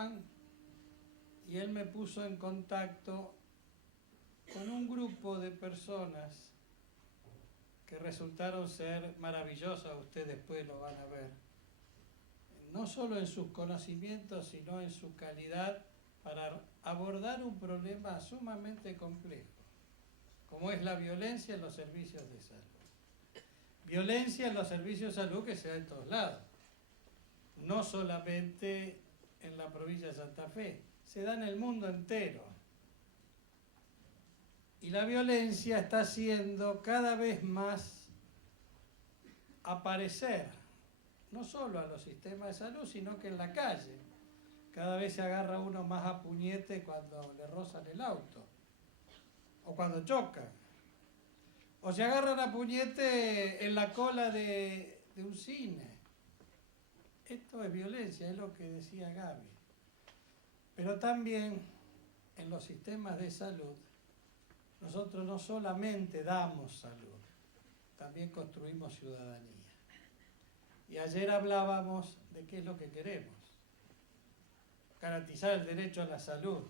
Tucumán y él me puso en contacto con un grupo de personas que resultaron ser maravillosas, ustedes después lo van a ver, no solo en sus conocimientos, sino en su calidad para abordar un problema sumamente complejo, como es la violencia en los servicios de salud. Violencia en los servicios de salud que se da en todos lados, no solamente en la provincia de Santa Fe, se da en el mundo entero. Y la violencia está haciendo cada vez más aparecer, no solo a los sistemas de salud, sino que en la calle. Cada vez se agarra uno más a puñete cuando le rozan el auto, o cuando chocan. O se agarran a puñete en la cola de un cine. Esto es violencia, es lo que decía Gaby. Pero también en los sistemas de salud, nosotros no solamente damos salud, también construimos ciudadanía. Y ayer hablábamos de qué es lo que queremos. Garantizar el derecho a la salud,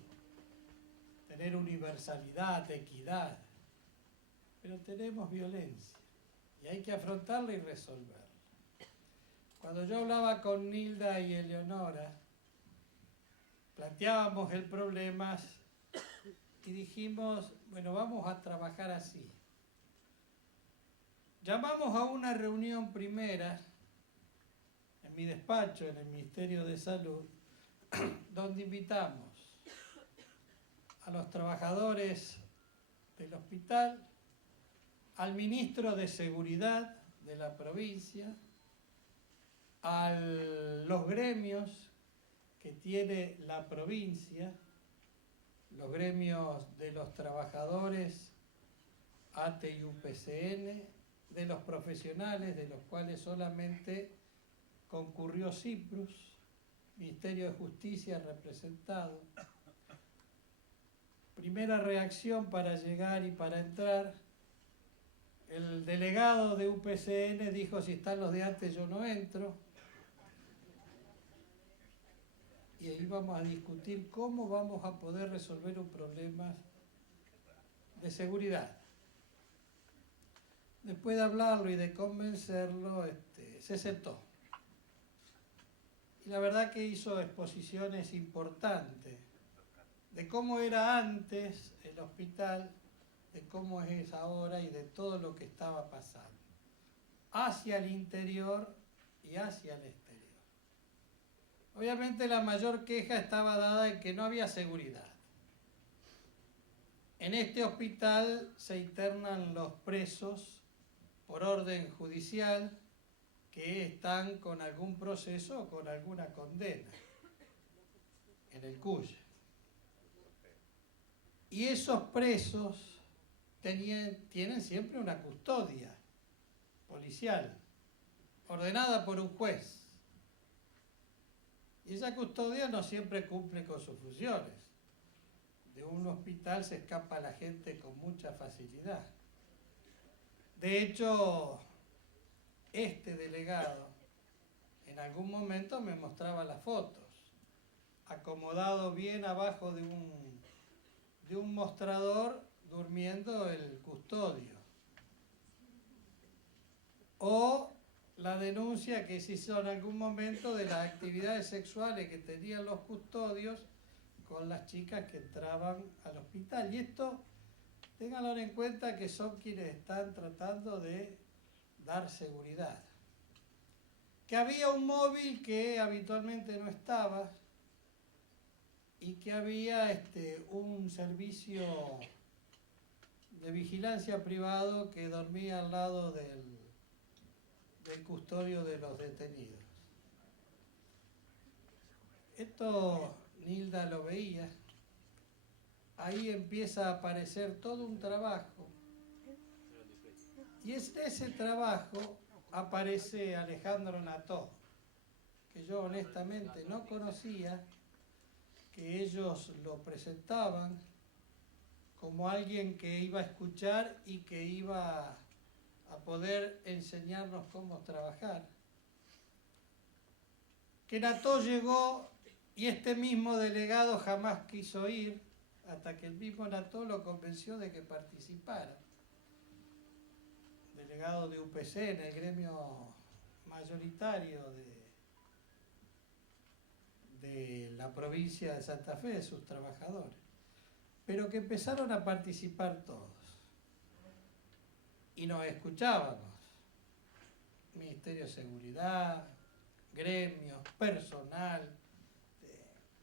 tener universalidad, equidad. Pero tenemos violencia y hay que afrontarla y resolverla. Cuando yo hablaba con Nilda y Eleonora, planteábamos el problema y dijimos, bueno, vamos a trabajar así. Llamamos a una reunión primera en mi despacho, en el Ministerio de Salud, donde invitamos a los trabajadores del hospital, al ministro de Seguridad de la provincia, a los gremios que tiene la provincia, los gremios de los trabajadores, ATE y UPCN, de los profesionales, de los cuales solamente concurrió CIPRUS, Ministerio de Justicia representado. Primera reacción para llegar y para entrar, el delegado de UPCN dijo, si están los de antes yo no entro. Y ahí vamos a discutir cómo vamos a poder resolver un problema de seguridad. Después de hablarlo y de convencerlo, se sentó. Y la verdad que hizo exposiciones importantes de cómo era antes el hospital, de cómo es ahora y de todo lo que estaba pasando, hacia el interior y hacia el exterior. Obviamente la mayor queja estaba dada en que no había seguridad. En este hospital se internan los presos por orden judicial que están con algún proceso o con alguna condena en el CUYE. Y esos presos tienen siempre una custodia policial ordenada por un juez. Y esa custodia no siempre cumple con sus funciones. De un hospital se escapa la gente con mucha facilidad. De hecho, este delegado en algún momento me mostraba las fotos, acomodado bien abajo de un mostrador, durmiendo el custodio. O la denuncia que se hizo en algún momento de las actividades sexuales que tenían los custodios con las chicas que entraban al hospital. Y esto, ténganlo en cuenta que son quienes están tratando de dar seguridad. Que había un móvil que habitualmente no estaba y que había un servicio de vigilancia privado que dormía al lado del custodio de los detenidos. Esto Nilda lo veía. Ahí empieza a aparecer todo un trabajo. Y en ese trabajo aparece Alejandro Nató, que yo honestamente no conocía, que ellos lo presentaban como alguien que iba a escuchar y que iba a poder enseñarnos cómo trabajar. Que Nató llegó Y este mismo delegado jamás quiso ir hasta que el mismo Nató lo convenció de que participara. Delegado de UPC, en el gremio mayoritario de la provincia de Santa Fe, de sus trabajadores. Pero que empezaron a participar todos. Y nos escuchábamos. Ministerio de Seguridad, gremios, personal.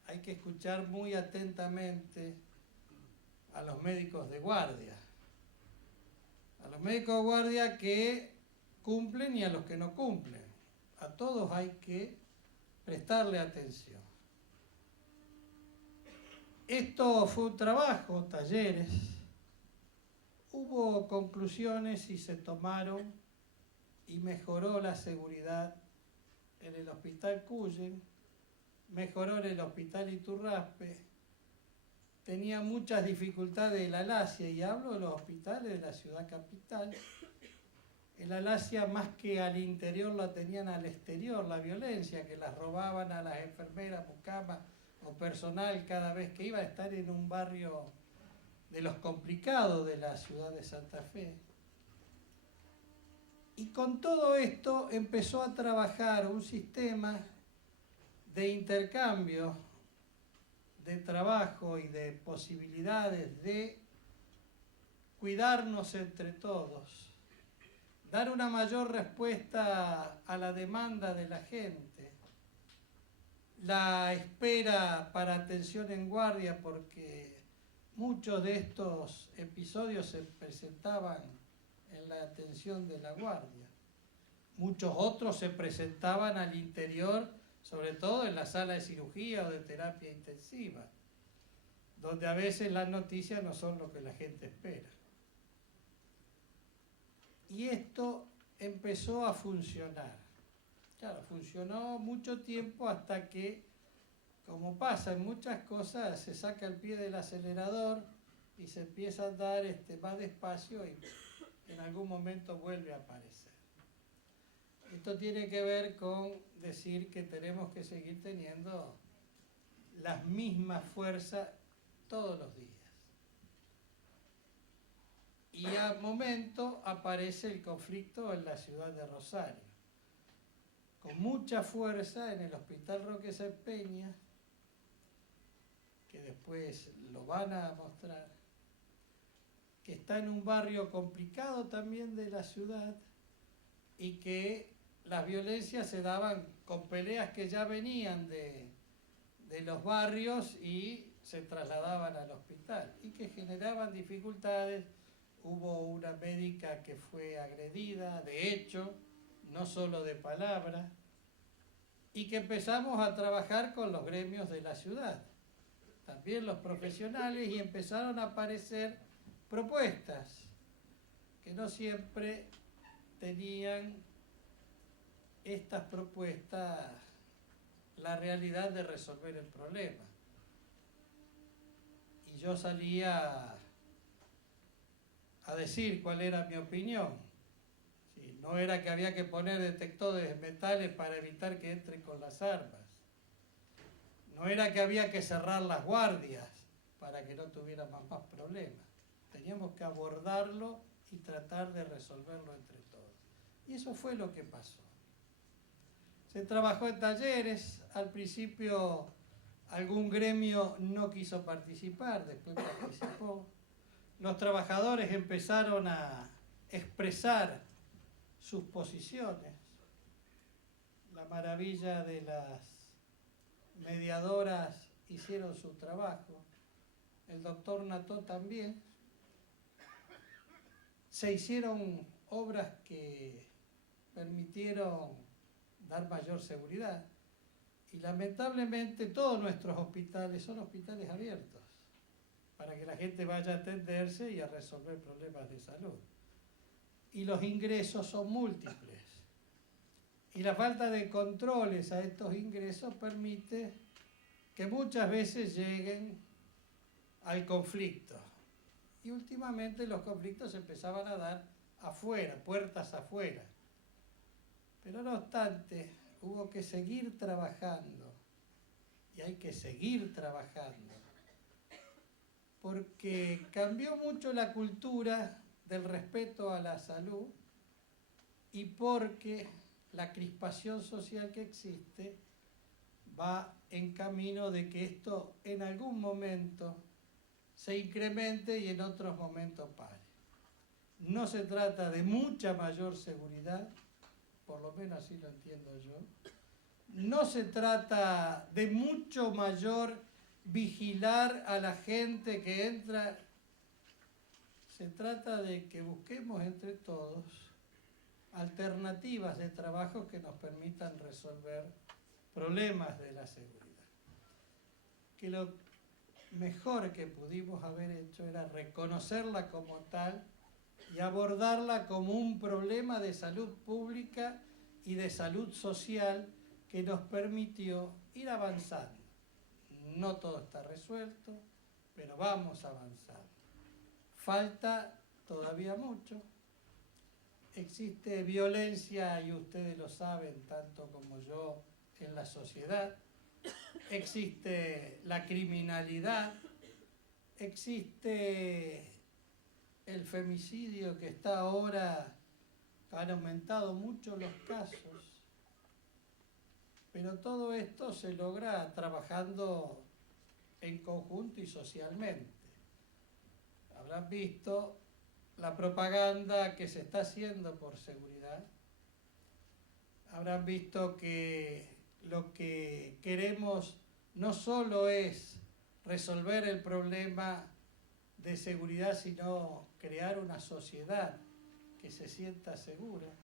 Hay que escuchar muy atentamente a los médicos de guardia. A los médicos de guardia que cumplen y a los que no cumplen. A todos hay que prestarle atención. Esto fue un trabajo, talleres. Hubo conclusiones y se tomaron y mejoró la seguridad en el Hospital Cuyen, mejoró en el Hospital Iturraspe. Tenía muchas dificultades el Alasia, y hablo de los hospitales de la ciudad capital. El Alasia, más que al interior, la tenían al exterior, la violencia, que las robaban a las enfermeras, mucamas o personal cada vez que iba a estar en un barrio de los complicados de la ciudad de Santa Fe. Y con todo esto empezó a trabajar un sistema de intercambio, de trabajo y de posibilidades de cuidarnos entre todos, dar una mayor respuesta a la demanda de la gente, la espera para atención en guardia, porque muchos de estos episodios se presentaban en la atención de la guardia. Muchos otros se presentaban al interior, sobre todo en la sala de cirugía o de terapia intensiva, donde a veces las noticias no son lo que la gente espera. Y esto empezó a funcionar. Claro, funcionó mucho tiempo hasta que, como pasa en muchas cosas, se saca el pie del acelerador y se empieza a andar más despacio y en algún momento vuelve a aparecer. Esto tiene que ver con decir que tenemos que seguir teniendo las mismas fuerzas todos los días. Y al momento aparece el conflicto en la ciudad de Rosario, con mucha fuerza en el Hospital Roque Sáenz Peña, que después lo van a mostrar, que está en un barrio complicado también de la ciudad y que las violencias se daban con peleas que ya venían de los barrios y se trasladaban al hospital y que generaban dificultades. Hubo una médica que fue agredida, de hecho, no solo de palabra, y que empezamos a trabajar con los gremios de la ciudad, también los profesionales, y empezaron a aparecer propuestas que no siempre tenían estas propuestas la realidad de resolver el problema. Y yo salía a decir cuál era mi opinión. Sí, no era que había que poner detectores de metales para evitar que entren con las armas. No era que había que cerrar las guardias para que no tuviéramos más problemas. Teníamos que abordarlo y tratar de resolverlo entre todos. Y eso fue lo que pasó. Se trabajó en talleres, al principio algún gremio no quiso participar, después participó. Los trabajadores empezaron a expresar sus posiciones. La maravilla de las mediadoras hicieron su trabajo. El doctor Nató también. Se hicieron obras que permitieron dar mayor seguridad. Y lamentablemente todos nuestros hospitales son hospitales abiertos para que la gente vaya a atenderse y a resolver problemas de salud. Y los ingresos son múltiples. Y la falta de controles a estos ingresos permite que muchas veces lleguen al conflicto. Y últimamente los conflictos se empezaban a dar afuera, puertas afuera. Pero no obstante, hubo que seguir trabajando y hay que seguir trabajando, porque cambió mucho la cultura del respeto a la salud y porque la crispación social que existe va en camino de que esto en algún momento se incremente y en otros momentos pare. No se trata de mucha mayor seguridad, por lo menos así lo entiendo yo. No se trata de mucho mayor vigilar a la gente que entra. Se trata de que busquemos entre todos alternativas de trabajo que nos permitan resolver problemas de la seguridad. Que lo mejor que pudimos haber hecho era reconocerla como tal y abordarla como un problema de salud pública y de salud social que nos permitió ir avanzando. No todo está resuelto, pero vamos a avanzar. Falta todavía mucho. Existe violencia, y ustedes lo saben tanto como yo, en la sociedad. Existe la criminalidad, existe el femicidio que está ahora, han aumentado mucho los casos, pero todo esto se logra trabajando en conjunto y socialmente. Habrán visto la propaganda que se está haciendo por seguridad, habrán visto que lo que queremos no solo es resolver el problema de seguridad, sino crear una sociedad que se sienta segura.